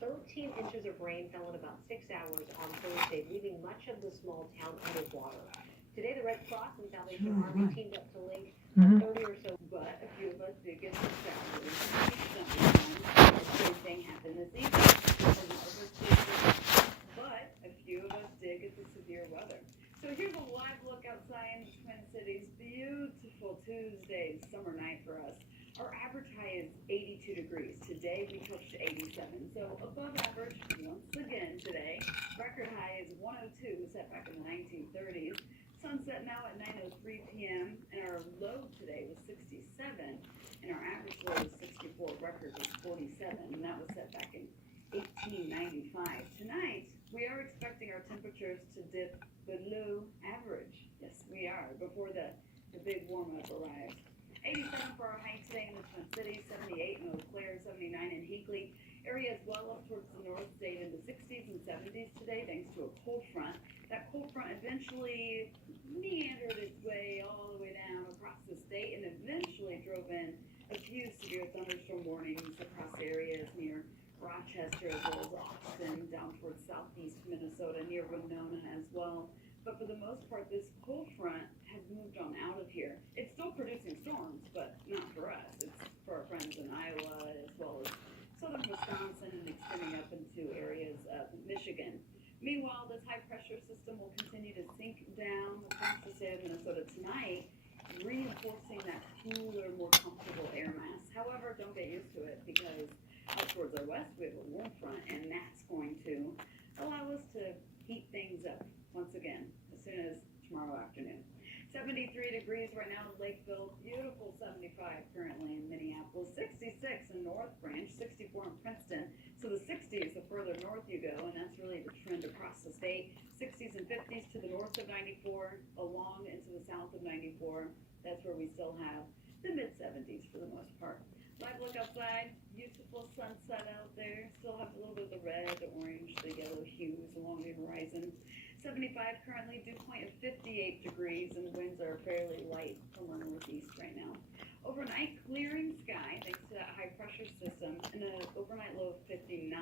13 inches of rain fell in about 6 hours on Thursday, leaving much of the small town underwater. Today, the Red Cross and Salvation Army teamed up to link 30 or so, but a few of us did get some showers. The same thing happened this evening. But a few of us did get the severe weather. So here's a live look outside in the Twin Cities. Beautiful Tuesday, summer night for us. Our average high is 82 degrees. Today we touched 87, so above average once again today. Record high is 102, set back in the 1930s. Sunset now at 9:03 p.m. and our low today was 67, and our average low was 64. Record was 47, and that was set back in 1895. Tonight we are expecting our temperatures to dip below average. Yes, we are, before the big warm-up arrives. 87 for our high today in the Twin Cities, 78 in Eau Claire, 79 in Hinkley. Areas well up towards the north stayed in the 60s and 70s today thanks to a cold front. That cold front eventually meandered its way all the way down across the state and eventually drove in a few severe thunderstorm warnings across areas near Rochester as well as Austin, down towards southeast Minnesota, near Winona as well. But for the most part, this cold front has moved on out of here. It's still producing storms, but not for us. It's for our friends in Iowa as well as southern Wisconsin and extending up into areas of Michigan. Meanwhile, this high pressure system will continue to sink down across the state of Minnesota tonight, reinforcing that cooler, more comfortable air mass. However, don't get used to it because out towards our west, we have a warm front, and that's going to allow us to heat things up once again as soon as tomorrow afternoon. 73 degrees right now in Lakeville, beautiful 75 currently in Minneapolis, 66 in North Branch, 64 in Princeton. So the 60s, the further north you go, and that's really the trend across the state. 60s and 50s to the north of 94, along into the south of 94. That's where we still have the mid-70s for the most part. Live look outside, beautiful sunset out there. Still have a little bit of the red, the orange, the yellow hues along the horizon. 75 currently, dew point of 58 degrees, and winds are fairly light from our northeast right now. Overnight, clearing sky thanks to that high pressure system, and an overnight low of 59.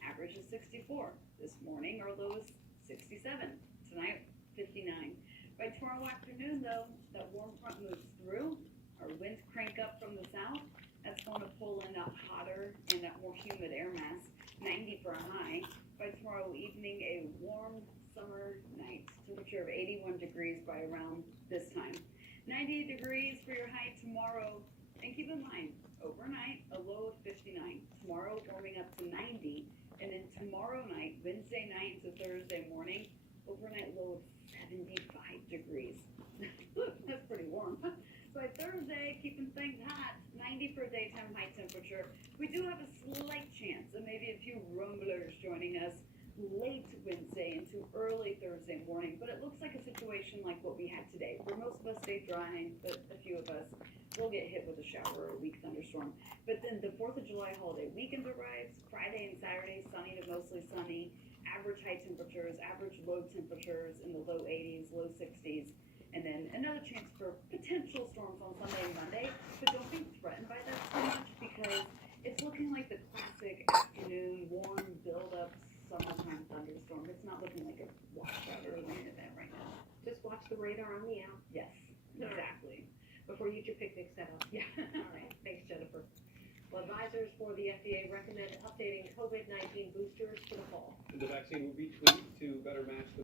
Average is 64. This morning, our low is 67. Tonight, 59. By tomorrow afternoon, though, that warm front moves through. Our winds crank up from the south. That's going to pull in that hotter and that more humid air mass. 90 for a high. By tomorrow evening, a warm summer night. Temperature of 81 degrees by around this time. 90 degrees for your high tomorrow. And keep in mind, overnight, a low of 59. Tomorrow, warming up to 90. And then tomorrow night, Wednesday night to Thursday morning, overnight low of 75 degrees. That's pretty warm. By Thursday, keeping things hot, 90 for daytime high temperature. We do have a slight chance of maybe a few rumblers joining us late Wednesday into early Thursday morning, but it looks like a situation like what we had today, where most of us stay dry, but a few of us will get hit with a shower or a weak thunderstorm. But then the 4th of July holiday weekend arrives, Friday and Saturday, sunny to mostly sunny, average high temperatures, average low temperatures in the low 80s, low 60s. And then another chance for potential storms on Sunday and Monday, but don't be threatened by that too much because it's looking like the classic afternoon, warm, build-up, summertime thunderstorm. It's not looking like a washout or a rain event right now. Just watch the radar on the app. Yes, exactly. Before you get your picnic set up. Yeah. All right. Thanks, Jennifer. Well, advisors for the FDA recommend updating COVID-19 boosters for the fall. The vaccine will be tweaked to better match the